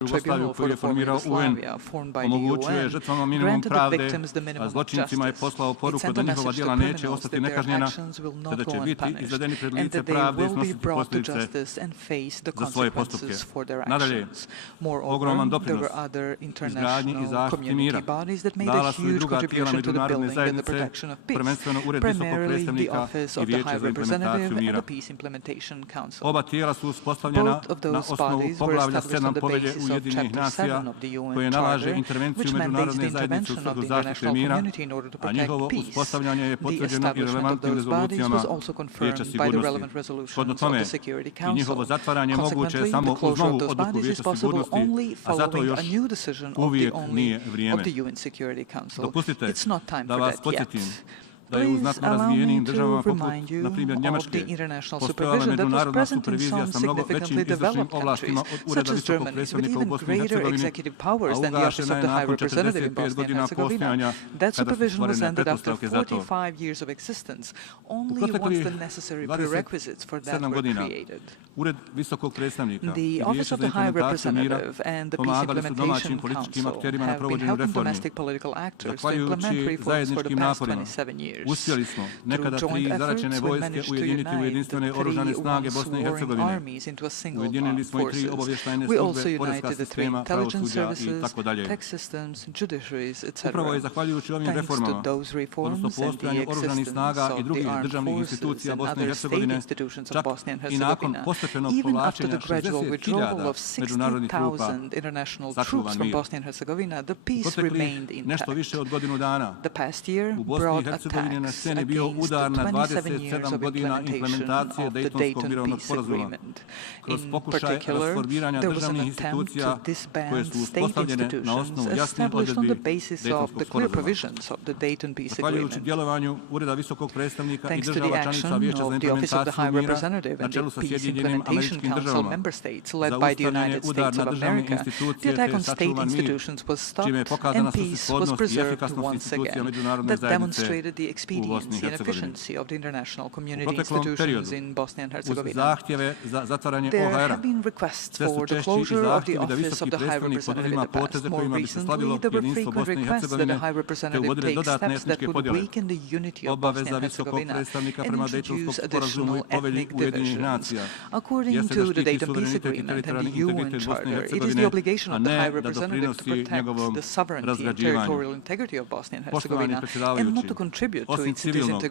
Jugoslaviju koju je formirao UN, omogućuje žrtvama minimum pravde, a zločincima je poslao poruku da njihova djela neće ostati nekažnjena, te da će biti izvedeni pred lice pravde i snositi posljedice za svoje postupke. Nadalje, ogroman doprinos izgradnji i zaštiti mira dala su i druga tijela međunarodne zajednice, prvenstveno Ured visokog predstavnika i Vijeće za implementaciju mira. Oba tijela su uspostavljena na osnovu poglavlja 7 povelje Ujedinjenih nacija koje nalaže intervenciju međunarodne zajednice u svrhu zaštite mira, a njihovo uspostavljanje je potvrđeno i relevantnim rezolucijama Vijeća sigurnosti. Shodno tome, i njihovo zatvaranje moguće je samo uz novu odluku Vijeća sigurnosti, a zato još uvijek nije vrijeme. Dopustite da vas podsjetim da je u znatno razvijenim državama poput, na primjer, Njemačke, postojala međunarodna supervizija sa mnogo većim izvršnim ovlastima od Ureda visokog predstavnika u Bosni i Hercegovini, a ugašena je nakon 45 godina postojanja kada su stvorene pretpostavke za to. U proteklih 27 godina Ured visokog predstavnika i Vijeće za implementaciju mira pomagali su domaćim političkim akterima na provođenju reformi. Zahvaljujući zajedničkim naporima, uspjeli smo nekada 3 zaraćene vojske ujediniti u jedinstvene oružane snage Bosne i Hercegovine. Ujedinili smo i 3 obavještajne službe, poreska sistema, pravosuđa i tako dalje. Upravo je zahvaljujući ovim reformama, odnosno postojanju oružanih snaga i drugih državnih institucija Bosne i Hercegovine, čak i nakon postepenog povlačenja 60.000 međunarodnih trupa, sačuvan mir. Proteklih nešto više od godinu dana u Bosni i Hercegovini na sceni bio udar na 27 godina implementacije Dejtonskog mirovnog sporazuma kroz pokušaj rasformiranja državnih institucija koje su uspostavljene na osnovu jasnih odredbi Dejtonskog sporazuma. Zahvaljujući djelovanju Ureda visokog predstavnika i država članica Vijeća za implementaciju mira na čelu sa Sjedinjenim Američkim Državama, zaustavljen je udar na državne institucije te je sačuvan mir, čime je pokazana svrsishodnost i efikasnost institucija međunarodne zajednice u Bosni i Hercegovini. U proteklom periodu, uz zahtjeve za zatvaranje OHR-a, sve su češći i zahtjevi da visoki predstavnik poduzima poteze kojima bi se slavilo jedinstvo Bosne i Hercegovine te uvodile dodatne etničke podjele. Obaveza visokog predstavnika prema Dejtonskom sporazumu i povelji Ujedinjenih nacija jeste da štiti suverenitet i teritorijalni integritet Bosne i Hercegovine, a ne da doprinosi njegovom razgrađivanju. Poštovani predsjedavajući, osim civilnog,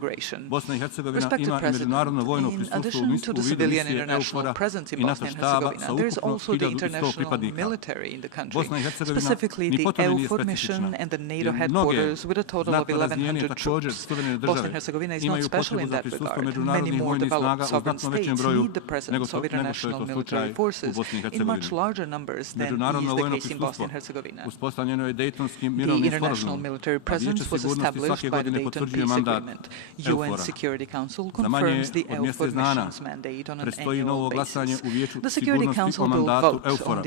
Bosna i Hercegovina ima i međunarodno vojno prisustvo u vidu misije EUFOR-a i NATO štaba sa ukupno 1100 pripadnika. Bosna i Hercegovina ni potom nije specifična, jer mnoge znatno razvijene također suverene države imaju potrebu za prisustvo međunarodnih vojnih snaga u znatno većem broju nego što je to slučaj u Bosni i Hercegovini. Međunarodno vojno prisustvo uspostavljeno je Dejtonskim mirovnim sporazumom, a Vijeće sigurnosti svake godine potvrđuje mandat EUFOR-a. Za manje od mjesec dana predstoji novo glasanje u Vijeću sigurnosti o mandatu EUFOR-a.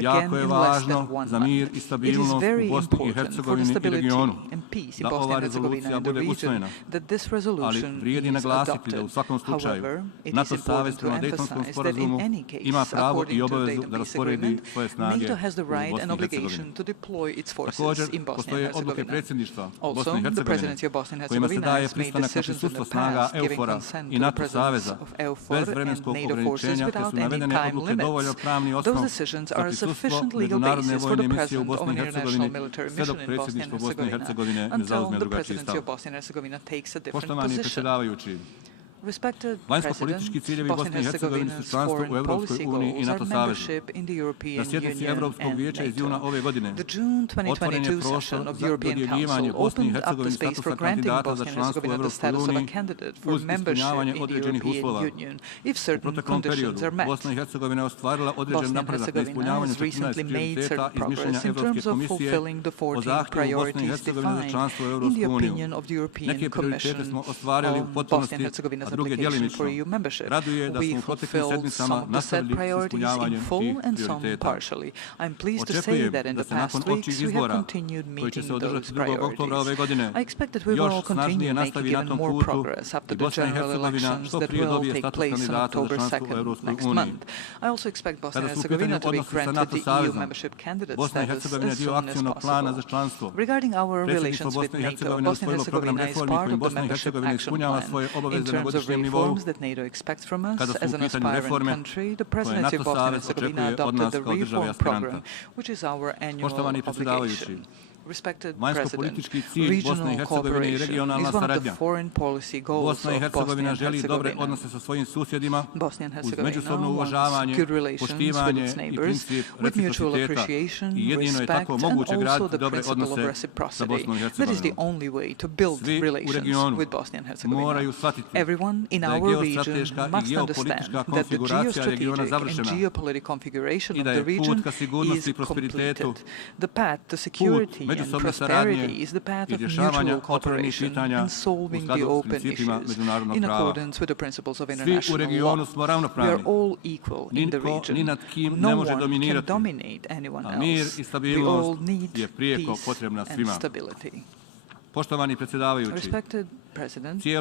Jako je važno za mir i stabilnost u Bosni i Hercegovini i regionu da ova rezolucija bude usvojena, ali vrijedi naglasiti da u svakom slučaju NATO savez prema Dejtonskom sporazumu ima pravo i obavezu da rasporedi svoje snage u Bosni i Hercegovini. Također, postoje odluke predsjedništva Bosne i Hercegovine kojima se daje pristanak na prisustvo snaga EUFOR-a i NATO saveza bez vremenskog ograničenja, te su navedene odluke dovoljno pravni osnov za prisustvo međunarodne vojne misije u Bosni i Hercegovini sve dok predsjedništvo Bosne i Hercegovine ne zauzme drugačiji stav. Poštovani predsjedavajući, vanjsko-politički ciljevi Bosne i Hercegovine su članstvo u Europskoj uniji i NATO savezu. Na sjednici Europskog vijeća iz juna ove godine otvoren je prostor za dodjeljivanje Bosni i Hercegovini statusa kandidata za članstvo u Europskoj uniji uz ispunjavanje određenih uslova. U proteklom periodu Bosna i Hercegovina je ostvarila određen napredak na ispunjavanju 14 prioriteta iz mišljenja Europske komisije o zahtjevu Bosne i Hercegovine za članstvo u Europsku uniju. Neke prioritete smo ostvarili u potpunosti, a application for EU membership. We fulfilled some of the set priorities in full and some partially. I'm pleased to say that in the past weeks we have continued meeting those priorities. I expect that we will continue making even more progress after the general elections that will take place on October 2nd next month. I also expect Bosnia and Herzegovina to be granted the EU membership candidate status as soon as possible. Regarding our relations with NATO, Bosnia and Herzegovina is part of the membership action plan. In terms of reforms that NATO expects from us as an aspiring country, the presidency of Bosnia and Herzegovina adopted the reform program, which is our annual obligation. Respected President, regional cooperation is one of the foreign policy goals of Bosnia and Herzegovina. Bosnia and Herzegovina wants good relations with its neighbors, with mutual appreciation, respect, and also the principle of reciprocity. That is the only way to build relations with Bosnia and Herzegovina. Everyone in our region must understand that the geostrategic and geopolitical configuration of the region is completed. The path to security and prosperity is the path of mutual cooperation and solving the open issues in accordance with the principles of international law. We are all equal in the region. No one can dominate anyone else. We all need peace and stability. Respected President, the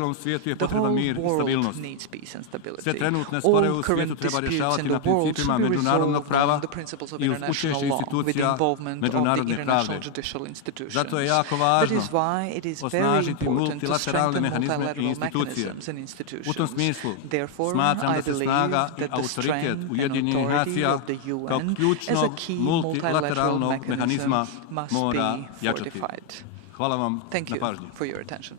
whole world needs peace and stability. All current disputes in the world should be resolved on the principles of international law with the involvement of the international judicial institutions. That is why it is very important to strengthen multilateral mechanisms and institutions. Therefore, I believe that the strength and authority of the UN as a key multilateral mechanism must be fortified. Thank you for your attention.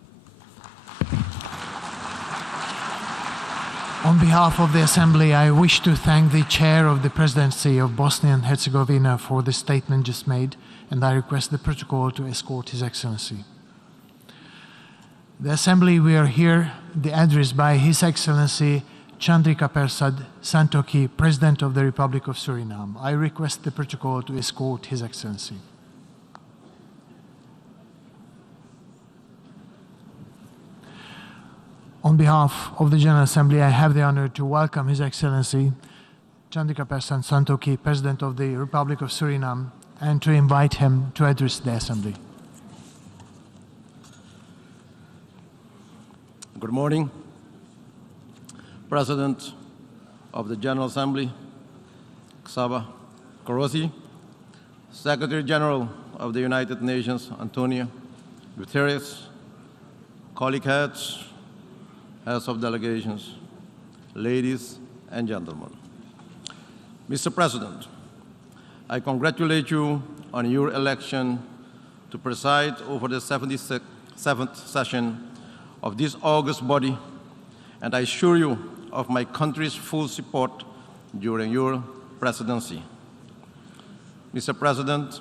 On behalf of the Assembly, I wish to thank the Chair of the Presidency of Bosnia and Herzegovina for the statement just made, and I request the protocol to escort His Excellency. The Assembly will hear the address by His Excellency Chandrika Persad Santokhi, President of the Republic of Suriname. I request the protocol to escort His Excellency. On behalf of the General Assembly, I have the honor to welcome His Excellency Chandrika Persad Santokhi, President of the Republic of Suriname, and to invite him to address the Assembly. Good morning, President of the General Assembly, Xaba Korosi, Secretary General of the United Nations, Antonio Guterres, colleague heads of delegations, ladies and gentlemen. Mr. President, I congratulate you on your election to preside over the 77th session of this august body, and I assure you of my country's full support during your presidency. Mr. President,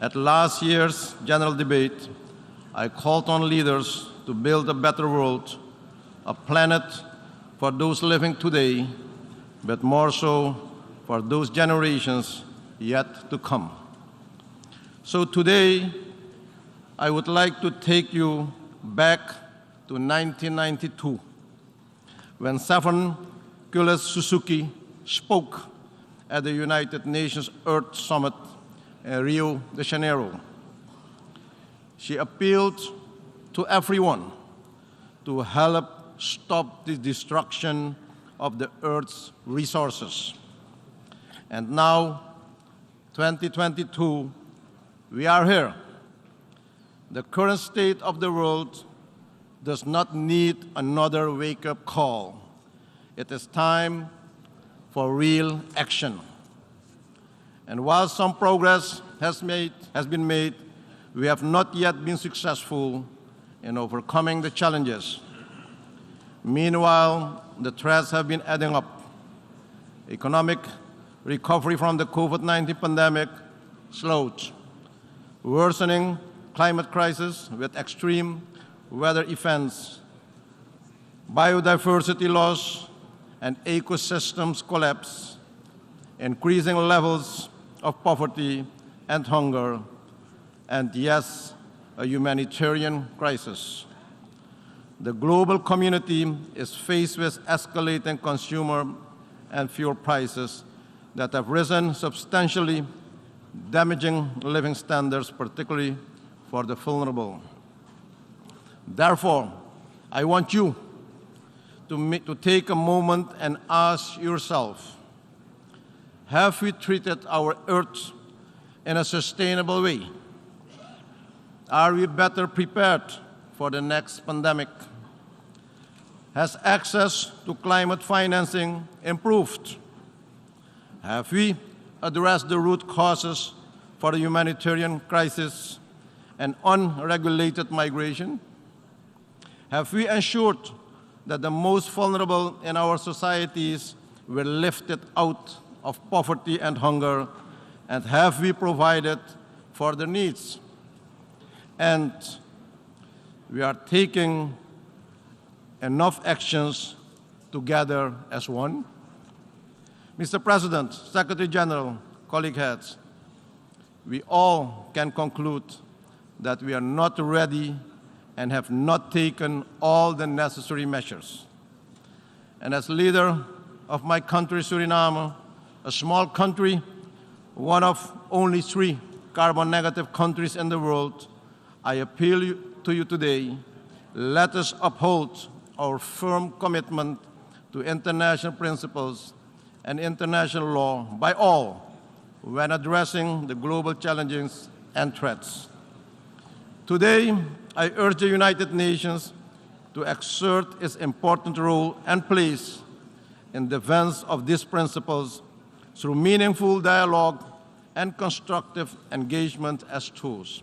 at last year's general debate, I called on leaders to build a better world, a planet for those living today, but more so for those generations yet to come. So today, I would like to take you back to 1992, when Stephen Kulis Suzuki spoke at the United Nations Earth Summit in Rio de Janeiro. She appealed to everyone to help stop the destruction of the Earth's resources. And now, 2022, we are here. The current state of the world does not need another wake-up call. It is time for real action. And while some progress has been made, we have not yet been successful in overcoming the challenges. Meanwhile, the threats have been adding up. Economic recovery from the COVID-19 pandemic slowed. Worsening climate crisis with extreme weather events, biodiversity loss and ecosystems collapse, increasing levels of poverty and hunger, and yes, a humanitarian crisis. the global community is faced with escalating consumer and fuel prices that have risen substantially, damaging living standards, particularly for the vulnerable. Therefore, I want you to take a moment and ask yourself, have we treated our Earth in a sustainable way? Are we better prepared for the next pandemic? Has access to climate financing improved? Have we addressed the root causes for the humanitarian crisis and unregulated migration? Have we ensured that the most vulnerable in our societies were lifted out of poverty and hunger? And have we provided for their needs? And we are taking enough actions together as one? Mr. President, Secretary General, colleague heads, we all can conclude that we are not ready and have not taken all the necessary measures. And as leader of my country, Suriname, a small country, one of only 3 carbon-negative countries in the world, I appeal to you today, let us uphold our firm commitment to international principles and international law by all when addressing the global challenges and threats. Today, I urge the United Nations to exert its important role and place in defense of these principles through meaningful dialogue and constructive engagement as tools.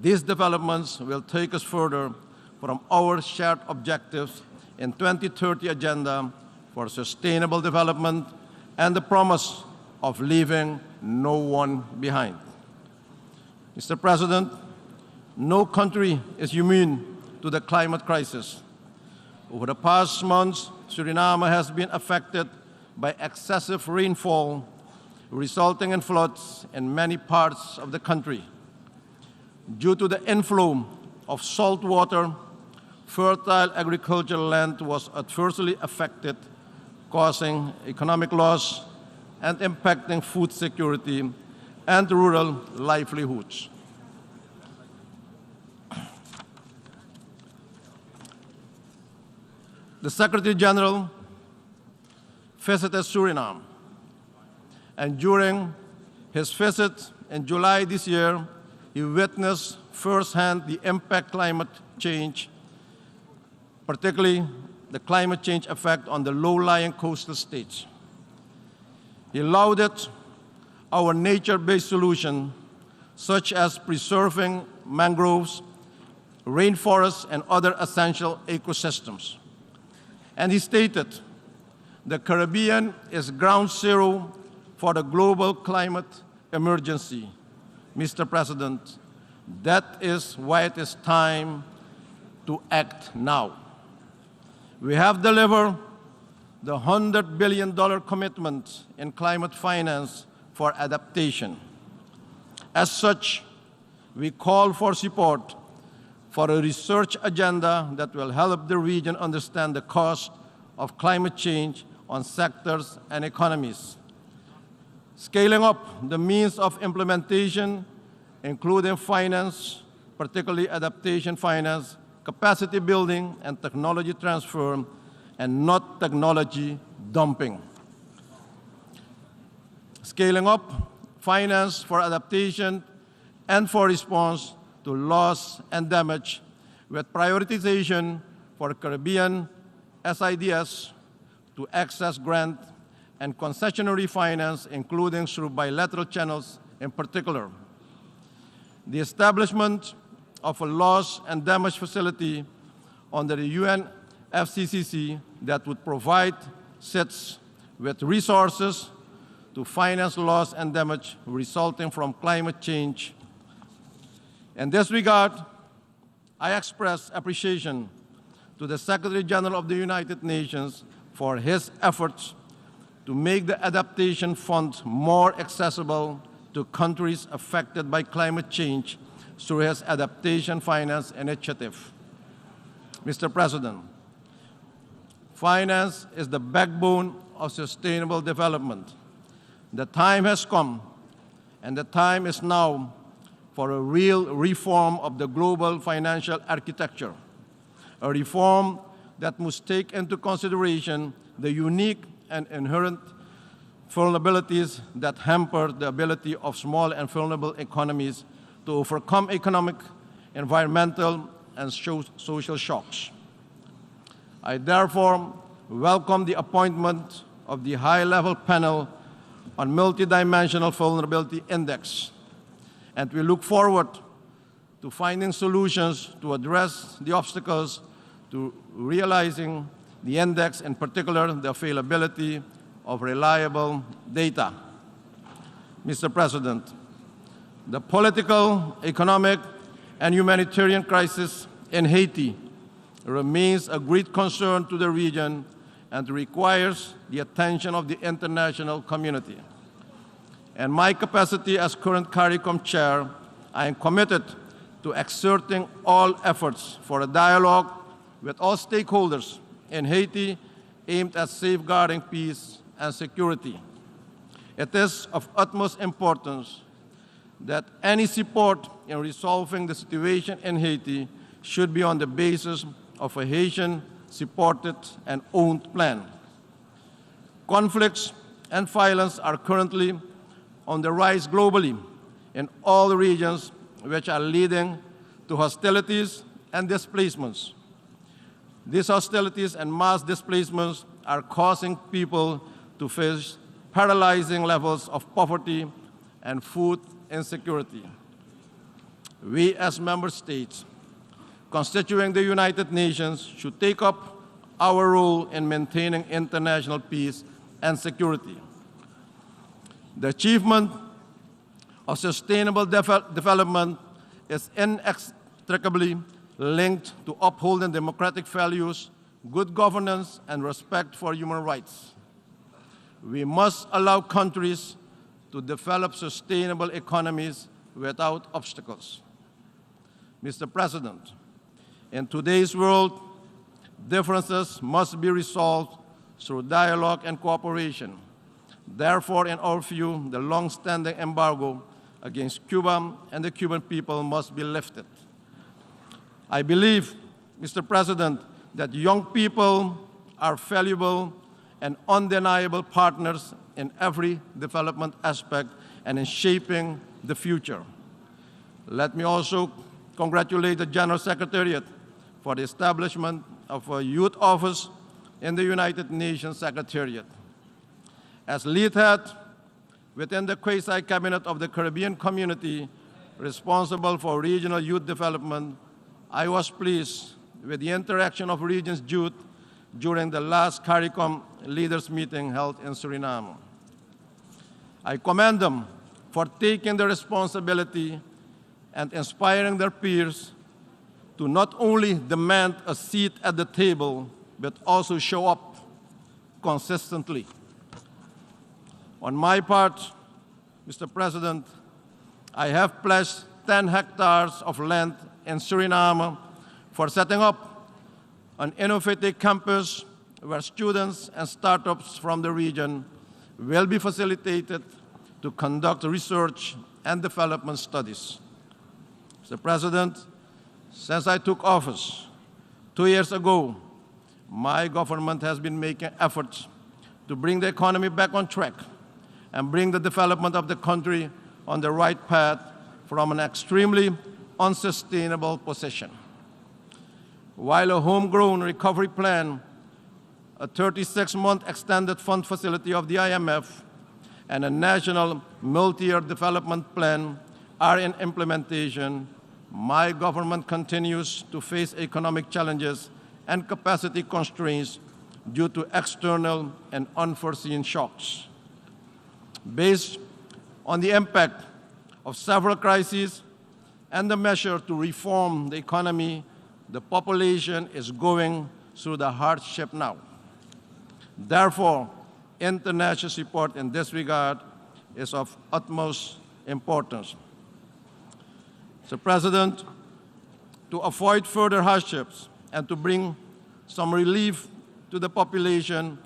These developments will take us further from our shared objectives in 2030 Agenda for Sustainable Development and the promise of leaving no one behind. Mr. President, no country is immune to the climate crisis. Over the past months, Suriname has been affected by excessive rainfall, resulting in floods in many parts of the country. Due to the inflow of salt water, fertile agricultural land was adversely affected, causing economic loss and impacting food security and rural livelihoods. The Secretary General visited Suriname, and during his visit in July this year, he witnessed firsthand the impact climate change, particularly the climate change effect on the low-lying coastal states. He lauded our nature-based solution, such as preserving mangroves, rainforests, and other essential ecosystems. And he stated, the Caribbean is ground zero for the global climate emergency. Mr. President, that is why it is time to act now. We have delivered the $100 billion commitment in climate finance for adaptation. As such, we call for support for a research agenda that will help the region understand the cost of climate change on sectors and economies. Scaling up the means of implementation, including finance, particularly adaptation finance, capacity building, and technology transfer, and not technology dumping. Scaling up finance for adaptation and for response to loss and damage, with prioritization for Caribbean SIDS to access grant and concessionary finance, including through bilateral channels in particular. The establishment of a loss and damage facility under the UN FCCC that would provide SIDS with resources to finance loss and damage resulting from climate change. In this regard, I express appreciation to the Secretary General of the United Nations for his efforts to make the Adaptation Fund more accessible to countries affected by climate change through his Adaptation Finance Initiative. Mr. President, finance is the backbone of sustainable development. The time has come, and the time is now, for a real reform of the global financial architecture, a reform that must take into consideration the unique and inherent vulnerabilities that hamper the ability of small and vulnerable economies to overcome economic, environmental, and social shocks. I therefore welcome the appointment of the high-level panel on multidimensional vulnerability index, and we look forward to finding solutions to address the obstacles to realizing the index, in particular the availability of reliable data. Mr. President, the political, economic, and humanitarian crisis in Haiti remains a great concern to the region and requires the attention of the international community. In my capacity as current CARICOM chair, I am committed to exerting all efforts for a dialogue with all stakeholders in Haiti aimed at safeguarding peace and security. It is of utmost importance that any support in resolving the situation in Haiti should be on the basis of a Haitian-supported and owned plan. Conflicts and violence are currently on the rise globally in all regions, which are leading to hostilities and displacements. These hostilities and mass displacements are causing people to face paralyzing levels of poverty and food insecurity. We as member states constituting the United Nations should take up our role in maintaining international peace and security. The achievement of sustainable development is inextricably linked to upholding democratic values, good governance, and respect for human rights. We must allow countries to develop sustainable economies without obstacles. Mr. President, in today's world, differences must be resolved through dialogue and cooperation. Therefore, in our view, the long-standing embargo against Cuba and the Cuban people must be lifted. I believe, Mr. President, that young people are valuable and undeniable partners in every development aspect and in shaping the future. Let me also congratulate the General Secretariat for the establishment of a youth office in the United Nations Secretariat. As lead head within the quasi-cabinet of the Caribbean community responsible for regional youth development, I was pleased with the interaction of region's youth during the last CARICOM leaders meeting held in Suriname. I commend them for taking the responsibility and inspiring their peers to not only demand a seat at the table, but also show up consistently. On my part, Mr. President, I have pledged 10 hectares of land in Suriname for setting up an innovative campus where students and startups from the region will be facilitated to conduct research and development studies. Mr. President, since I took office 2 years ago, my government has been making efforts to bring the economy back on track and bring the development of the country on the right path from an extremely unsustainable position. While a homegrown recovery plan, a 36-month extended fund facility of the IMF, and a national multi-year development plan are in implementation, my government continues to face economic challenges and capacity constraints due to external and unforeseen shocks. Based on the impact of several crises and the measure to reform the economy, the population is going through the hardship now. Therefore, international support in this regard is of utmost importance. Mr. President, to avoid further hardships and to bring some relief to the population,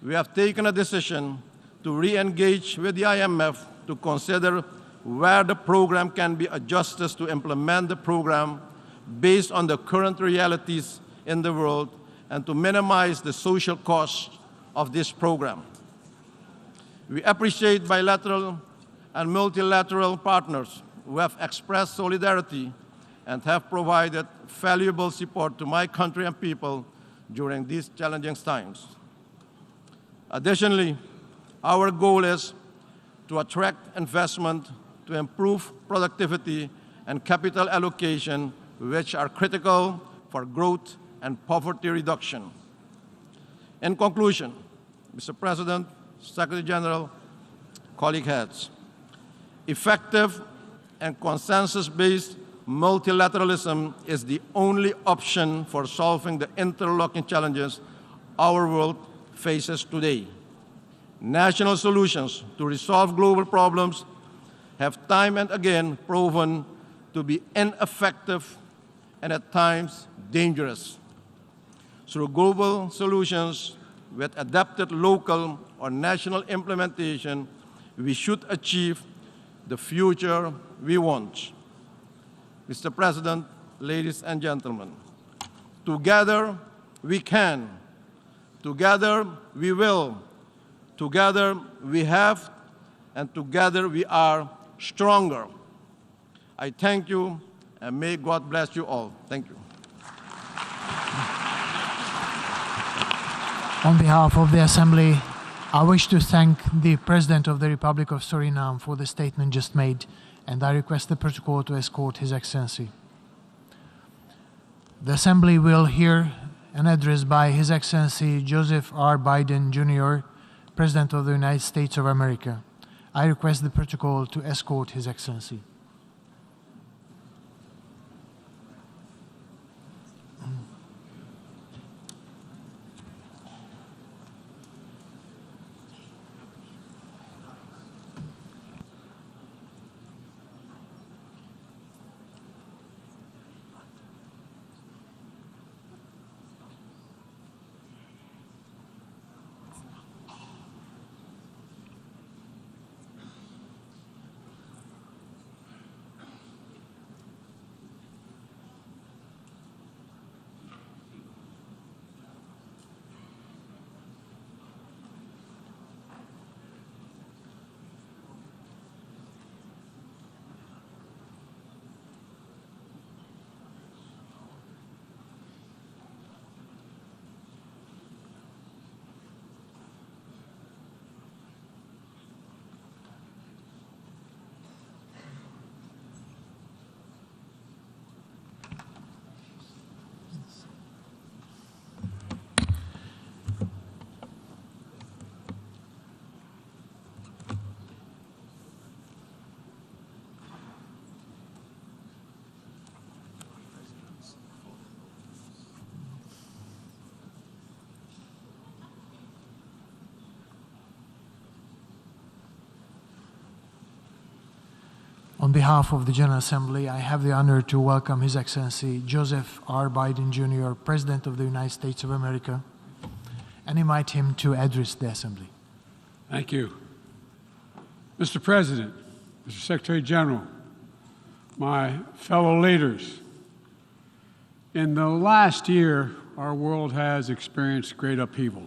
we have taken a decision to re-engage with the IMF to consider where the program can be adjusted to implement the program based on the current realities in the world and to minimize the social costs of this program. We appreciate bilateral and multilateral partners who have expressed solidarity and have provided valuable support to my country and people during these challenging times. Additionally, our goal is to attract investment, to improve productivity and capital allocation, which are critical for growth and poverty reduction. In conclusion, Mr. President, Secretary General, colleague heads, effective and consensus-based multilateralism is the only option for solving the interlocking challenges our world faces today. National solutions to resolve global problems have time and again proven to be ineffective and at times dangerous. Through global solutions with adapted local or national implementation, we should achieve the future we want. Mr. President, ladies and gentlemen, together we can, together we will, together we have, and together we are stronger. I thank you, and may God bless you all. Thank you. On behalf of the Assembly, I wish to thank the President of the Republic of Suriname for the statement just made, and I request the protocol to escort His Excellency. The Assembly will hear an address by His Excellency Joseph R. Biden, Jr., President of the United States of America. I request the protocol to escort His Excellency. On behalf of the General Assembly, I have the honor to welcome His Excellency Joseph R. Biden, Jr., President of the United States of America, and invite him to address the Assembly. Thank you. Mr. President, Mr. Secretary General, my fellow leaders, in the last year, our world has experienced great upheaval.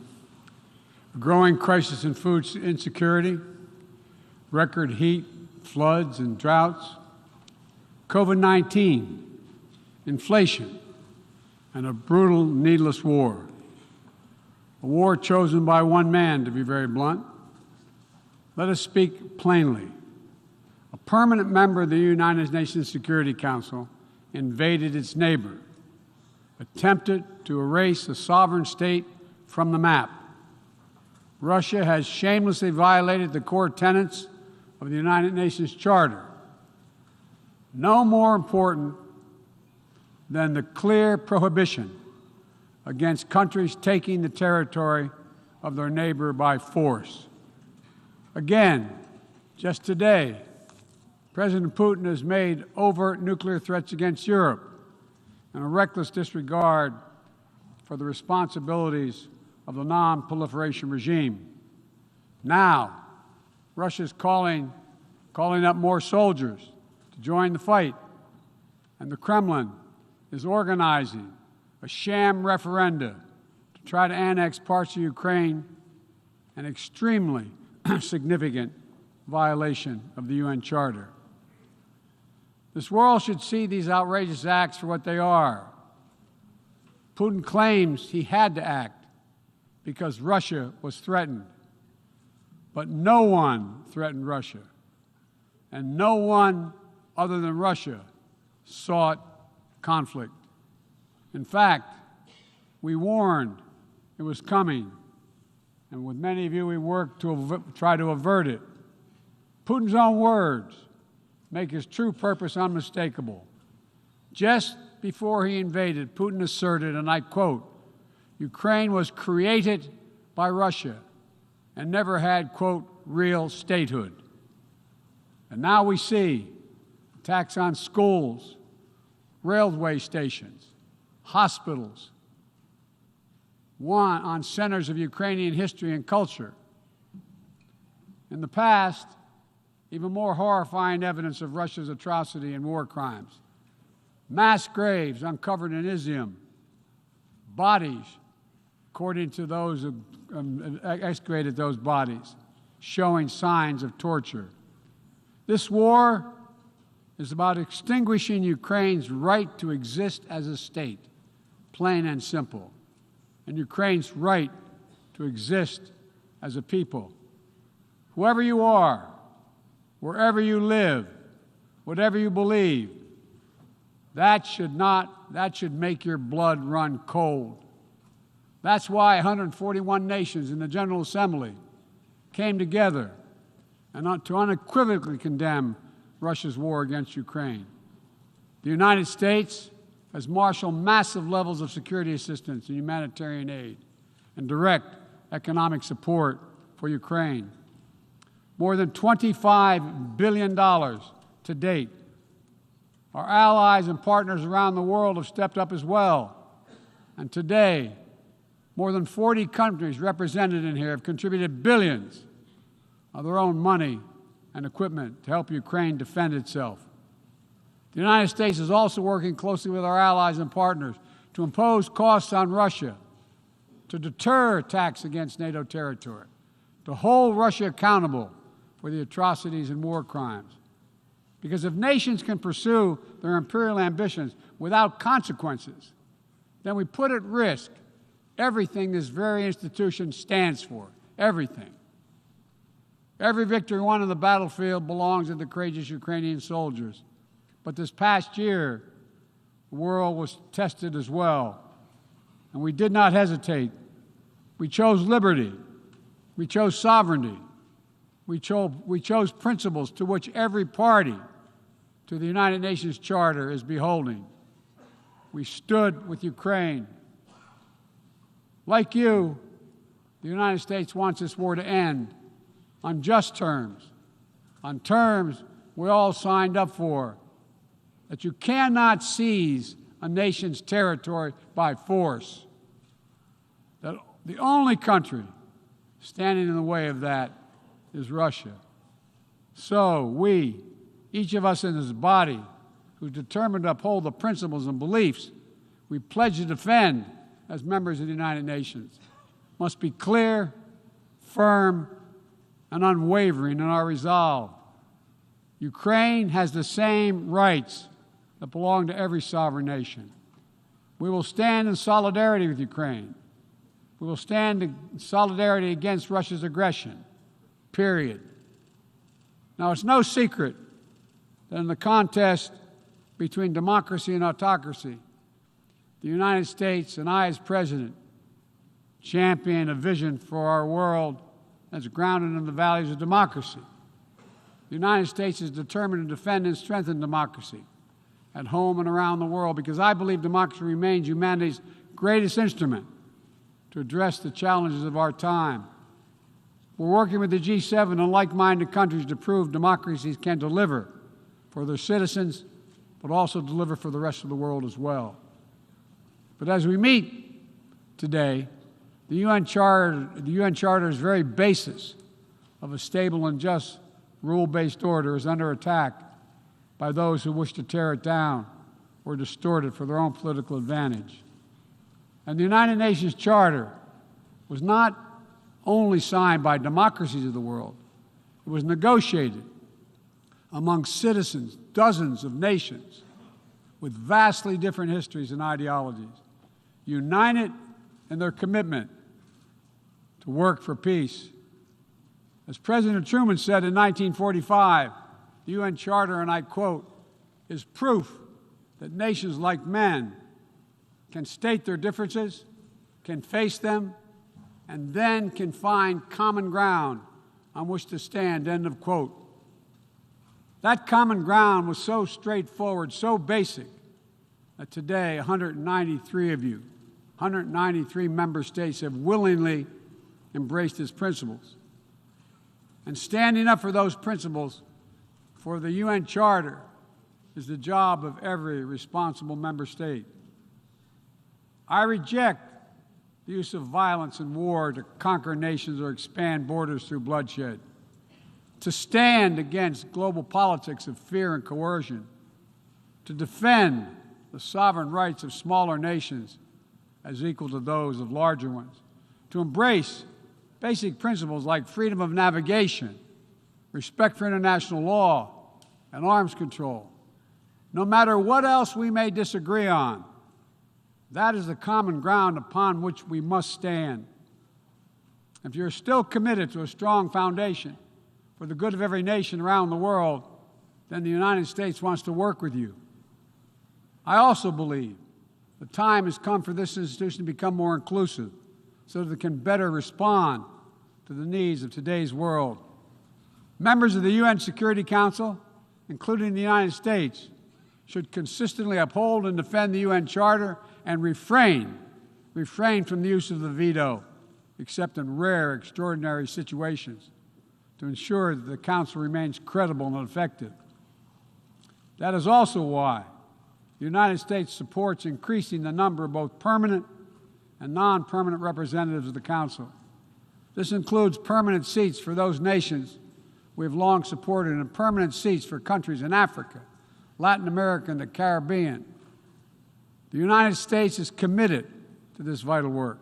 A growing crisis in food insecurity, record heat, floods and droughts, COVID-19, inflation, and a brutal, needless war. A war chosen by one man, to be very blunt. Let us speak plainly. A permanent member of the United Nations Security Council invaded its neighbor, attempted to erase a sovereign state from the map. Russia has shamelessly violated the core tenets of the United Nations Charter. No more important than the clear prohibition against countries taking the territory of their neighbor by force. Again, just today, President Putin has made overt nuclear threats against Europe, and a reckless disregard for the responsibilities of the non-proliferation regime. Now, Russia's calling up more soldiers to join the fight, and the Kremlin is organizing a sham referenda to try to annex parts of Ukraine, an extremely significant violation of the UN Charter. This world should see these outrageous acts for what they are. Putin claims he had to act because Russia was threatened. But no one threatened Russia, and no one other than Russia sought conflict. In fact, we warned it was coming, and with many of you we worked to try to avert it. Putin's own words make his true purpose unmistakable. Just before he invaded, Putin asserted, and I quote, "Ukraine was created by Russia and never had, quote, real statehood." And now we see attacks on schools, railway stations, hospitals, on centers of Ukrainian history and culture. In the past, even more horrifying evidence of Russia's atrocity and war crimes. Mass graves uncovered in Izium, bodies, according to those who excavated those bodies, showing signs of torture. This war is about extinguishing Ukraine's right to exist as a state, plain and simple, and Ukraine's right to exist as a people. Whoever you are, wherever you live, whatever you believe, that should make your blood run cold. That's why 141 nations in the General Assembly came together and to unequivocally condemn Russia's war against Ukraine. The United States has marshaled massive levels of security assistance and humanitarian aid and direct economic support for Ukraine. More than $25 billion to date. Our allies and partners around the world have stepped up as well. And today, more than 40 countries represented in here have contributed billions of their own money and equipment to help Ukraine defend itself. The United States is also working closely with our allies and partners to impose costs on Russia, to deter attacks against NATO territory, to hold Russia accountable for the atrocities and war crimes. Because if nations can pursue their imperial ambitions without consequences, then we put at risk everything this very institution stands for, everything. Every victory won on the battlefield belongs to the courageous Ukrainian soldiers. But this past year, the world was tested as well. And we did not hesitate. We chose liberty. We chose sovereignty. We chose principles to which every party to the United Nations Charter is beholding. We stood with Ukraine. Like you, the United States wants this war to end on just terms, on terms we all signed up for, that you cannot seize a nation's territory by force. That the only country standing in the way of that is Russia. So we, each of us in this body, who's determined to uphold the principles and beliefs we pledge to defend as members of the United Nations, must be clear, firm, and unwavering in our resolve. Ukraine has the same rights that belong to every sovereign nation. We will stand in solidarity with Ukraine. We will stand in solidarity against Russia's aggression, period. Now, it's no secret that in the contest between democracy and autocracy, the United States and I, as President, champion a vision for our world that's grounded in the values of democracy. The United States is determined to defend and strengthen democracy at home and around the world because I believe democracy remains humanity's greatest instrument to address the challenges of our time. We're working with the G7 and like-minded countries to prove democracies can deliver for their citizens, but also deliver for the rest of the world as well. But as we meet today, the UN Charter's very basis of a stable and just rule-based order is under attack by those who wish to tear it down or distort it for their own political advantage. And the United Nations Charter was not only signed by democracies of the world, it was negotiated among citizens, dozens of nations with vastly different histories and ideologies, united in their commitment to work for peace. As President Truman said in 1945, the UN Charter, and I quote, is proof that nations like men can state their differences, can face them, and then can find common ground on which to stand, end of quote. That common ground was so straightforward, so basic, that today 193 of you, 193 member states have willingly embraced its principles. And standing up for those principles, for the UN Charter, is the job of every responsible member state. I reject the use of violence and war to conquer nations or expand borders through bloodshed, to stand against global politics of fear and coercion, to defend the sovereign rights of smaller nations as equal to those of larger ones, to embrace basic principles like freedom of navigation, respect for international law, and arms control. No matter what else we may disagree on, that is the common ground upon which we must stand. If you're still committed to a strong foundation for the good of every nation around the world, then the United States wants to work with you. I also believe the time has come for this institution to become more inclusive so that it can better respond to the needs of today's world. Members of the UN Security Council, including the United States, should consistently uphold and defend the UN Charter and refrain from the use of the veto, except in rare, extraordinary situations, to ensure that the Council remains credible and effective. That is also why the United States supports increasing the number of both permanent and non-permanent representatives of the Council. This includes permanent seats for those nations we have long supported and permanent seats for countries in Africa, Latin America, and the Caribbean. The United States is committed to this vital work.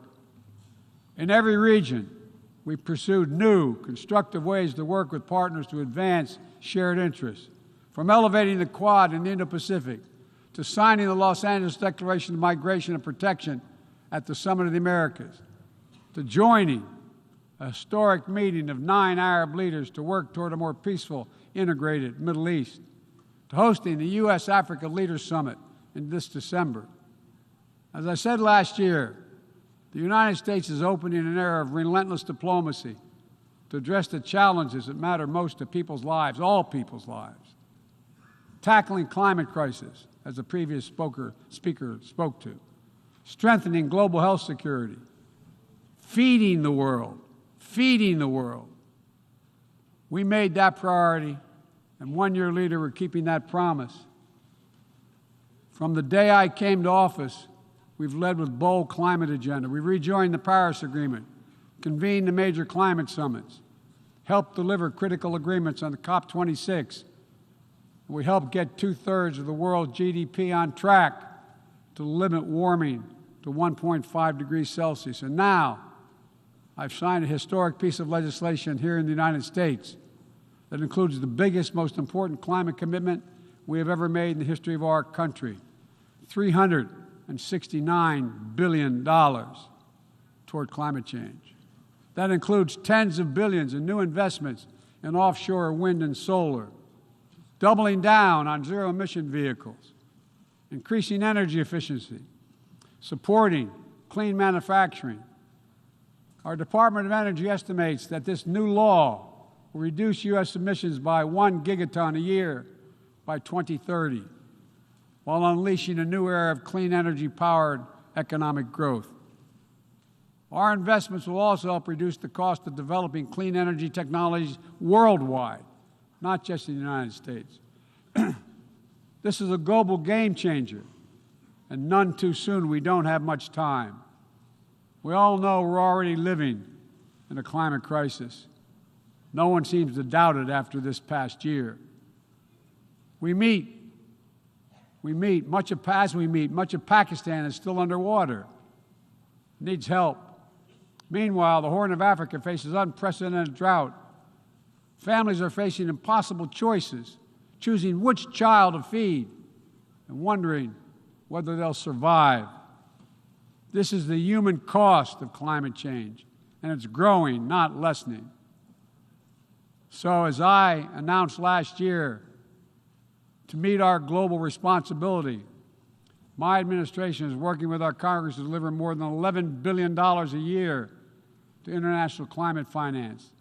In every region, we pursued new, constructive ways to work with partners to advance shared interests, from elevating the Quad in the Indo-Pacific to signing the Los Angeles Declaration of Migration and Protection at the Summit of the Americas, to joining a historic meeting of 9 Arab leaders to work toward a more peaceful, integrated Middle East, to hosting the U.S.-Africa Leaders Summit in this December. As I said last year, the United States is opening an era of relentless diplomacy to address the challenges that matter most to people's lives, all people's lives. Tackling climate crisis, as the previous speaker spoke to, strengthening global health security, feeding the world. We made that priority, and 1 year later, we're keeping that promise. From the day I came to office, we've led with bold climate agenda. We rejoined the Paris Agreement, convened the major climate summits, helped deliver critical agreements on the COP26. We helped get 2/3 of the world's GDP on track to limit warming to 1.5 degrees Celsius. And now, I've signed a historic piece of legislation here in the United States that includes the biggest, most important climate commitment we have ever made in the history of our country, $369 billion toward climate change. That includes tens of billions in new investments in offshore wind and solar, doubling down on zero-emission vehicles, increasing energy efficiency, supporting clean manufacturing. Our Department of Energy estimates that this new law will reduce U.S. emissions by 1 gigaton a year by 2030, while unleashing a new era of clean energy-powered economic growth. Our investments will also help reduce the cost of developing clean energy technologies worldwide, not just in the United States. This is a global game changer and none too soon. We don't have much time. We all know we're already living in a climate crisis. No one seems to doubt it after this past year. We meet. Much of Pakistan is still underwater, needs help. Meanwhile, the Horn of Africa faces unprecedented drought. Families are facing impossible choices, choosing which child to feed and wondering whether they'll survive. This is the human cost of climate change, and it's growing, not lessening. So, as I announced last year, to meet our global responsibility, my administration is working with our Congress to deliver more than $11 billion a year to international climate finance,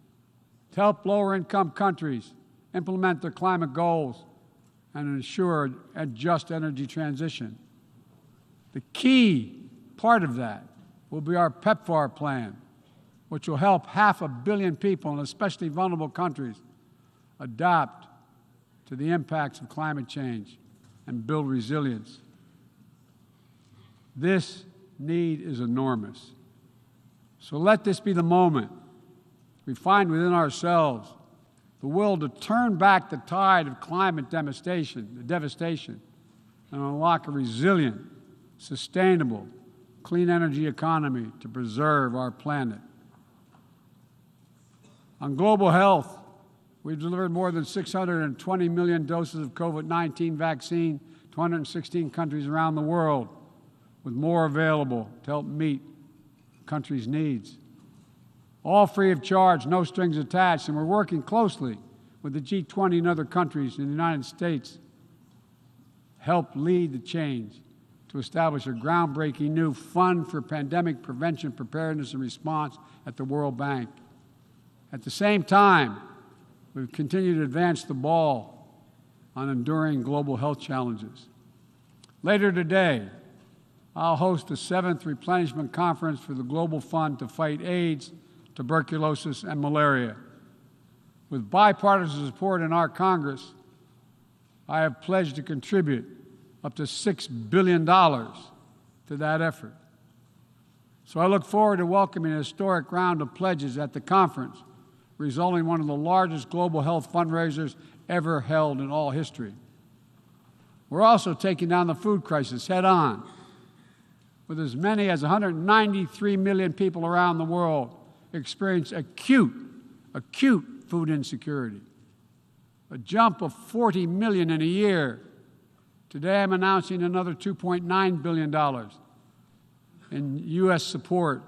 to help lower-income countries implement their climate goals and ensure a just energy transition. The key part of that will be our PEPFAR plan, which will help 500 million people in especially vulnerable countries adapt to the impacts of climate change and build resilience. This need is enormous. So let this be the moment we find within ourselves the will to turn back the tide of climate devastation, and unlock a resilient, sustainable, clean energy economy to preserve our planet. On global health, we've delivered more than 620 million doses of COVID-19 vaccine to 116 countries around the world, with more available to help meet countries' needs. All free of charge, no strings attached, and we're working closely with the G20 and other countries in the United States help lead the change to establish a groundbreaking new fund for pandemic prevention, preparedness, and response at the World Bank. At the same time, we've continued to advance the ball on enduring global health challenges. Later today, I'll host the 7th Replenishment Conference for the Global Fund to fight AIDS, tuberculosis, and malaria. With bipartisan support in our Congress, I have pledged to contribute up to $6 billion to that effort. So I look forward to welcoming a historic round of pledges at the conference, resulting in one of the largest global health fundraisers ever held in all history. We're also taking down the food crisis head on, with as many as 193 million people around the world experience acute food insecurity, a jump of 40 million in a year. Today I'm announcing another $2.9 billion in U.S. support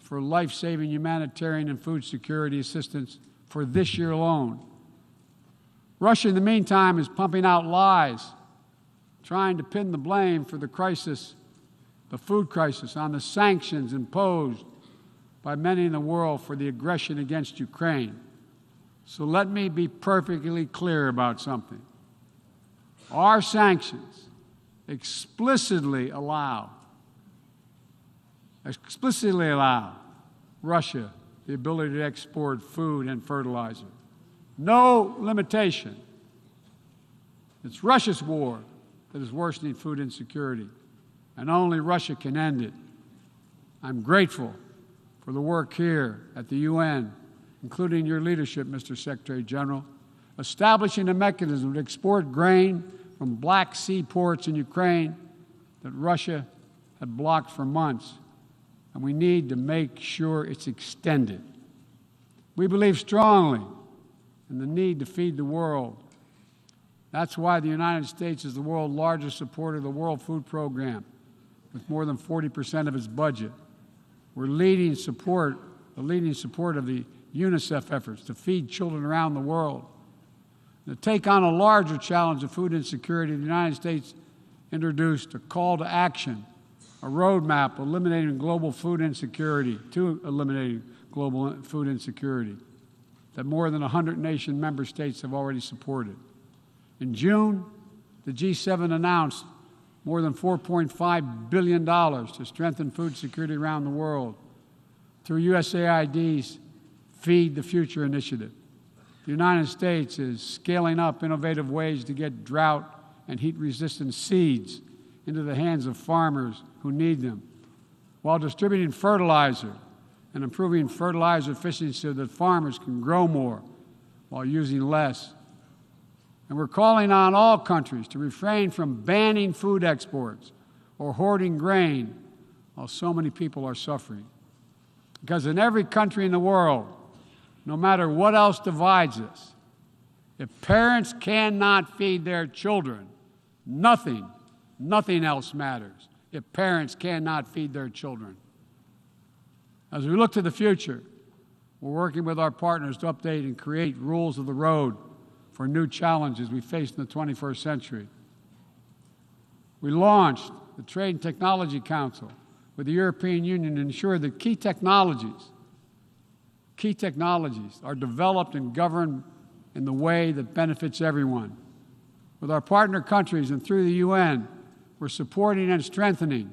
for life-saving humanitarian and food security assistance for this year alone. Russia, in the meantime, is pumping out lies, trying to pin the blame for the crisis, the food crisis, on the sanctions imposed by many in the world for the aggression against Ukraine. So let me be perfectly clear about something. Our sanctions explicitly allow Russia the ability to export food and fertilizer. No limitation. It's Russia's war that is worsening food insecurity, and only Russia can end it. I'm grateful for the work here at the UN, including your leadership, Mr. Secretary General, establishing a mechanism to export grain from Black Sea ports in Ukraine that Russia had blocked for months, and we need to make sure it's extended. We believe strongly in the need to feed the world. That's why the United States is the world's largest supporter of the World Food Program, with more than 40% of its budget. We're the leading support of the UNICEF efforts to feed children around the world. To take on a larger challenge of food insecurity, the United States introduced a call to action, a roadmap eliminating global food insecurity, that more than 100 nation member states have already supported. In June, the G7 announced more than $4.5 billion to strengthen food security around the world through USAID's Feed the Future initiative. The United States is scaling up innovative ways to get drought and heat-resistant seeds into the hands of farmers who need them, while distributing fertilizer and improving fertilizer efficiency so that farmers can grow more while using less. And we're calling on all countries to refrain from banning food exports or hoarding grain while so many people are suffering. Because in every country in the world, no matter what else divides us, if parents cannot feed their children, nothing else matters if parents cannot feed their children. As we look to the future, we're working with our partners to update and create rules of the road for new challenges we face in the 21st century. We launched the Trade and Technology Council with the European Union to ensure that key technologies are developed and governed in the way that benefits everyone. With our partner countries and through the UN, we're supporting and strengthening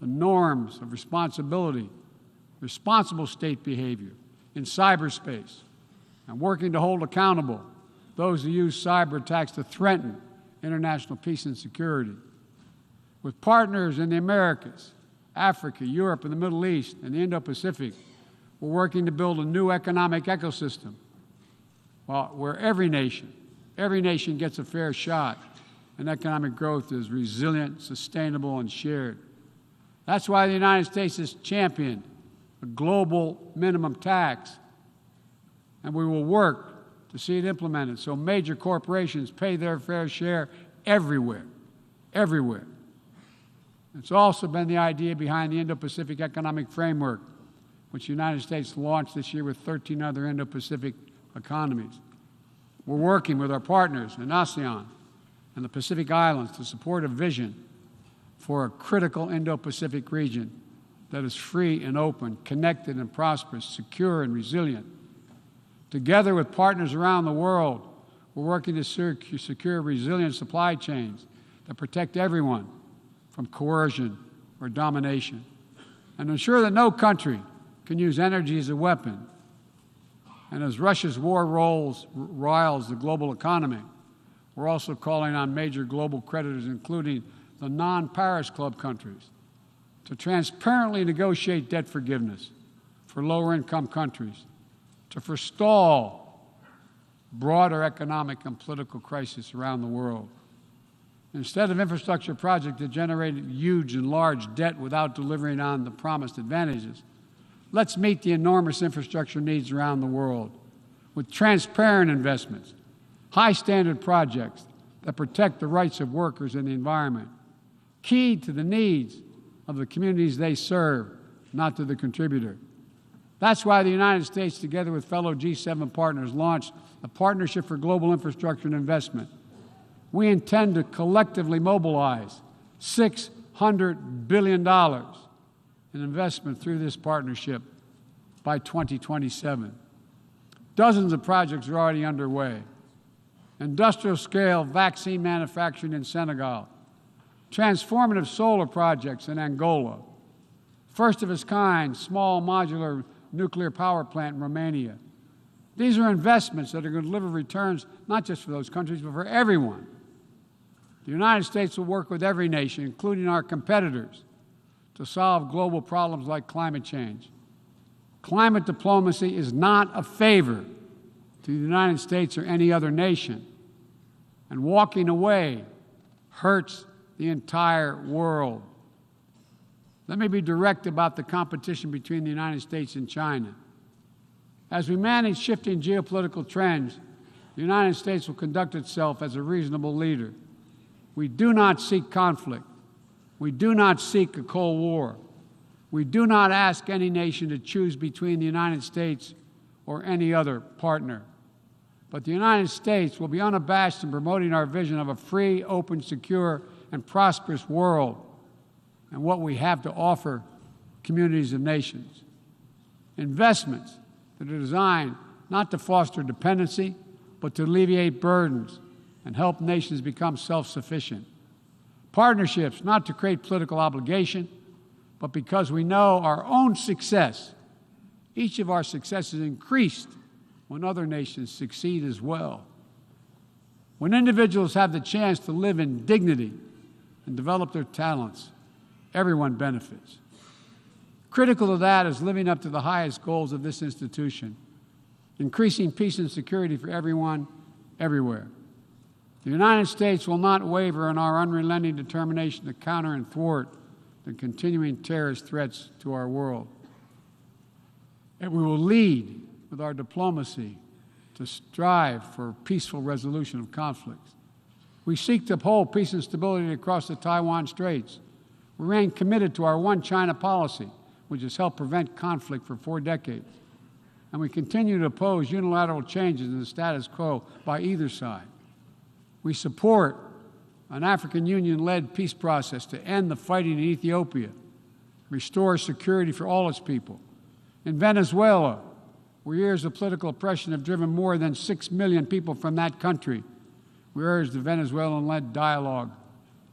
the norms of responsibility, responsible state behavior in cyberspace, and working to hold accountable those who use cyber attacks to threaten international peace and security. With partners in the Americas, Africa, Europe, and the Middle East, and the Indo-Pacific, we're working to build a new economic ecosystem where every nation gets a fair shot and economic growth is resilient, sustainable, and shared. That's why the United States has championed a global minimum tax, and we will work to see it implemented so major corporations pay their fair share everywhere. It's also been the idea behind the Indo-Pacific Economic Framework, which the United States launched this year with 13 other Indo-Pacific economies. We're working with our partners in ASEAN and the Pacific Islands to support a vision for a critical Indo-Pacific region that is free and open, connected and prosperous, secure and resilient. Together with partners around the world, we're working to secure resilient supply chains that protect everyone from coercion or domination, and ensure that no country can use energy as a weapon. And as Russia's war riles the global economy, we're also calling on major global creditors, including the non-Paris Club countries, to transparently negotiate debt forgiveness for lower-income countries, to forestall broader economic and political crisis around the world. Instead of infrastructure projects that generated huge and large debt without delivering on the promised advantages, let's meet the enormous infrastructure needs around the world with transparent investments, high-standard projects that protect the rights of workers and the environment, keyed to the needs of the communities they serve, not to the contributor. That's why the United States, together with fellow G7 partners, launched a Partnership for Global Infrastructure and Investment. We intend to collectively mobilize $600 billion in investment through this partnership by 2027. Dozens of projects are already underway. Industrial-scale vaccine manufacturing in Senegal, transformative solar projects in Angola, first-of-its-kind small modular nuclear power plant in Romania. These are investments that are going to deliver returns not just for those countries, but for everyone. The United States will work with every nation, including our competitors, to solve global problems like climate change. Climate diplomacy is not a favor to the United States or any other nation, and walking away hurts the entire world. Let me be direct about the competition between the United States and China. As we manage shifting geopolitical trends, the United States will conduct itself as a reasonable leader. We do not seek conflict. We do not seek a Cold War. We do not ask any nation to choose between the United States or any other partner. But the United States will be unabashed in promoting our vision of a free, open, secure, and prosperous world and what we have to offer communities of nations. Investments that are designed not to foster dependency, but to alleviate burdens and help nations become self-sufficient. Partnerships not to create political obligation, but because we know our own success. Each of our successes increased when other nations succeed as well. When individuals have the chance to live in dignity and develop their talents, everyone benefits. Critical to that is living up to the highest goals of this institution, increasing peace and security for everyone, everywhere. The United States will not waver in our unrelenting determination to counter and thwart the continuing terrorist threats to our world. And we will lead with our diplomacy to strive for peaceful resolution of conflicts. We seek to uphold peace and stability across the Taiwan Straits. We remain committed to our one China policy, which has helped prevent conflict for 4 decades. And we continue to oppose unilateral changes in the status quo by either side. We support an African Union-led peace process to end the fighting in Ethiopia, restore security for all its people. In Venezuela, where years of political oppression have driven more than 6 million people from that country, we urge the Venezuelan-led dialogue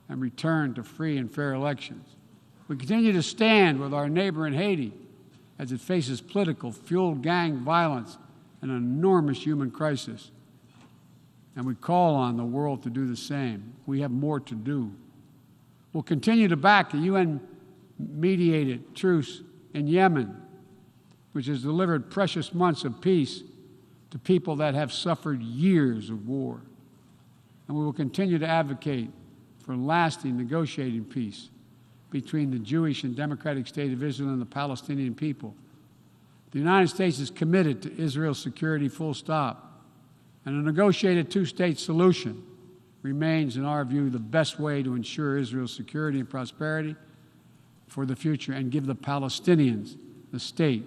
and return to free and fair elections. We continue to stand with our neighbor in Haiti as it faces political, fueled gang violence and an enormous human crisis. And we call on the world to do the same. We have more to do. We'll continue to back the UN-mediated truce in Yemen, which has delivered precious months of peace to people that have suffered years of war. And we will continue to advocate for lasting negotiating peace between the Jewish and Democratic State of Israel and the Palestinian people. The United States is committed to Israel's security, full stop. And a negotiated two-state solution remains, in our view, the best way to ensure Israel's security and prosperity for the future and give the Palestinians the state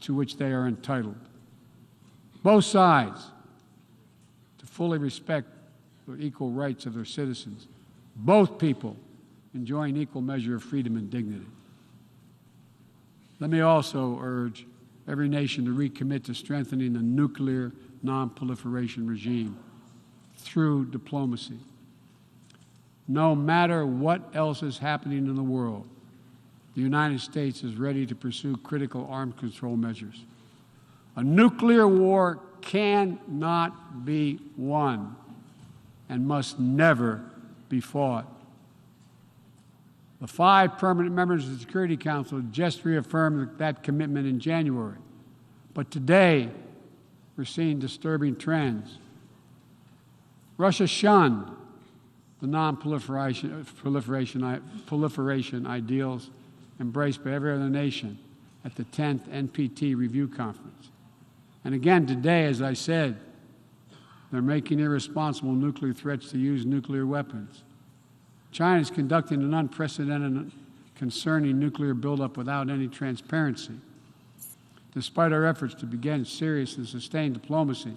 to which they are entitled. Both sides to fully respect the equal rights of their citizens. Both people enjoying equal measure of freedom and dignity. Let me also urge every nation to recommit to strengthening the nuclear non-proliferation regime through diplomacy. No matter what else is happening in the world, the United States is ready to pursue critical arms control measures. A nuclear war cannot be won and must never be fought. The 5 permanent members of the Security Council just reaffirmed that commitment in January. But today, we're seeing disturbing trends. Russia shunned the non-proliferation ideals embraced by every other nation at the 10th NPT Review Conference. And again today, as I said, they're making irresponsible nuclear threats to use nuclear weapons. China is conducting an unprecedented, concerning nuclear buildup without any transparency. Despite our efforts to begin serious and sustained diplomacy,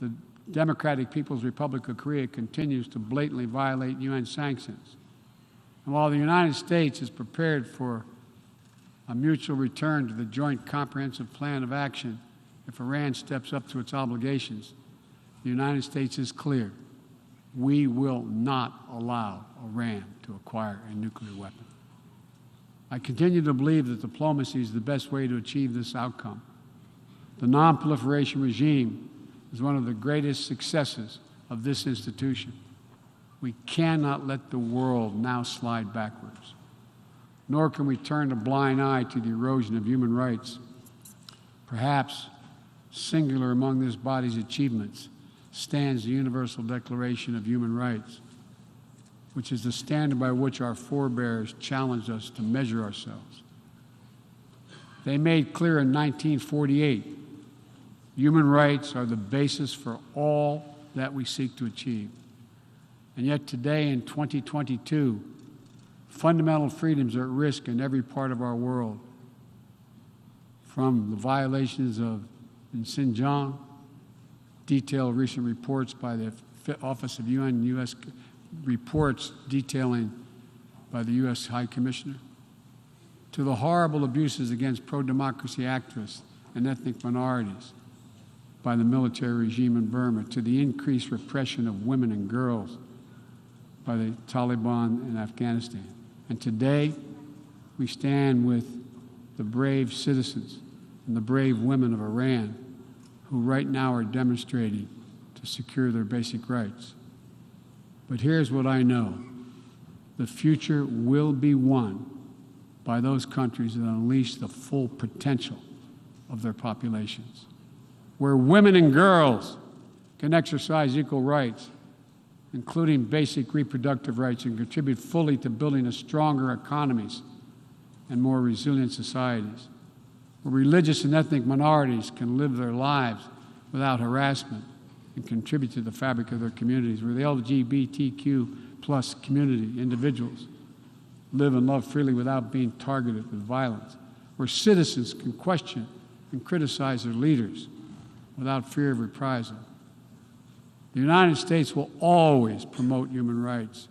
the Democratic People's Republic of Korea continues to blatantly violate UN sanctions. And while the United States is prepared for a mutual return to the Joint Comprehensive Plan of Action if Iran steps up to its obligations, the United States is clear. We will not allow Iran to acquire a nuclear weapon. I continue to believe that diplomacy is the best way to achieve this outcome. The non-proliferation regime is one of the greatest successes of this institution. We cannot let the world now slide backwards, nor can we turn a blind eye to the erosion of human rights. Perhaps singular among this body's achievements stands the Universal Declaration of Human Rights, which is the standard by which our forebears challenged us to measure ourselves. They made clear in 1948, human rights are the basis for all that we seek to achieve. And yet today in 2022, fundamental freedoms are at risk in every part of our world, from the violations in Xinjiang, detailed recent reports by the Office of UN U.S. reports detailing by the U.S. High Commissioner, to the horrible abuses against pro-democracy activists and ethnic minorities by the military regime in Burma, to the increased repression of women and girls by the Taliban in Afghanistan. And today, we stand with the brave citizens and the brave women of Iran who right now are demonstrating to secure their basic rights. But here's what I know. the future will be won by those countries that unleash the full potential of their populations, where women and girls can exercise equal rights, including basic reproductive rights, and contribute fully to building a stronger economies and more resilient societies, where religious and ethnic minorities can live their lives without harassment and contribute to the fabric of their communities, where the LGBTQ plus community, individuals, live and love freely without being targeted with violence, where citizens can question and criticize their leaders without fear of reprisal. The United States will always promote human rights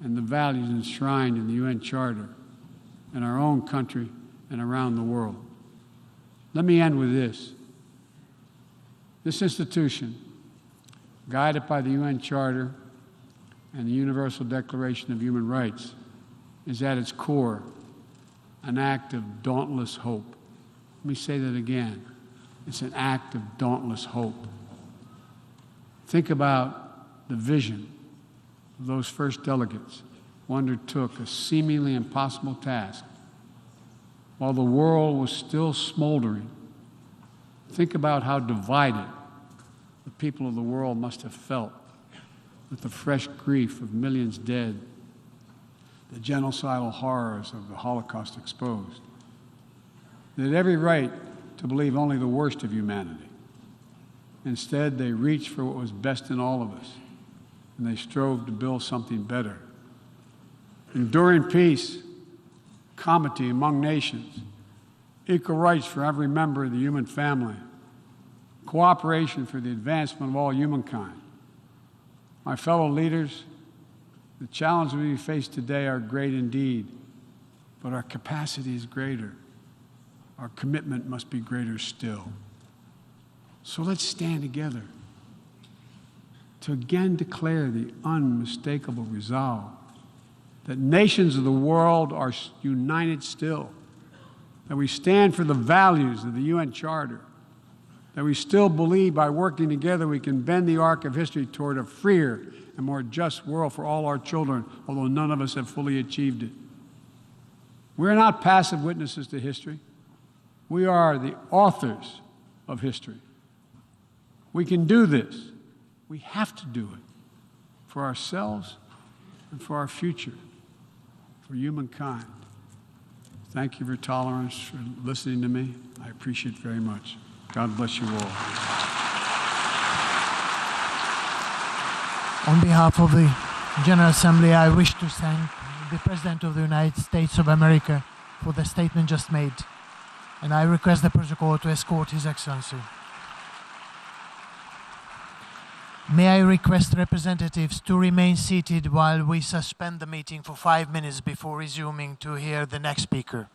and the values enshrined in the UN Charter in our own country and around the world. Let me end with this. This institution, guided by the UN Charter and the Universal Declaration of Human Rights, is at its core an act of dauntless hope. Let me say that again. It's an act of dauntless hope. Think about the vision of those first delegates who undertook a seemingly impossible task while the world was still smoldering. Think about how divided the people of the world must have felt with the fresh grief of millions dead, the genocidal horrors of the Holocaust exposed. They had every right to believe only the worst of humanity. Instead, they reached for what was best in all of us, and they strove to build something better. Enduring peace, comity among nations, equal rights for every member of the human family, cooperation for the advancement of all humankind. My fellow leaders, the challenges we face today are great indeed, but our capacity is greater. Our commitment must be greater still. So let's stand together to again declare the unmistakable resolve that nations of the world are united still, that we stand for the values of the UN Charter, that we still believe by working together we can bend the arc of history toward a freer and more just world for all our children, although none of us have fully achieved it. We're not passive witnesses to history. We are the authors of history. We can do this. We have to do it for ourselves and for our future, for humankind. Thank you for your tolerance, for listening to me. I appreciate it very much. God bless you all. On behalf of the General Assembly, I wish to thank the President of the United States of America for the statement just made, and I request the protocol to escort His Excellency. May I request representatives to remain seated while we suspend the meeting for 5 minutes before resuming to hear the next speaker.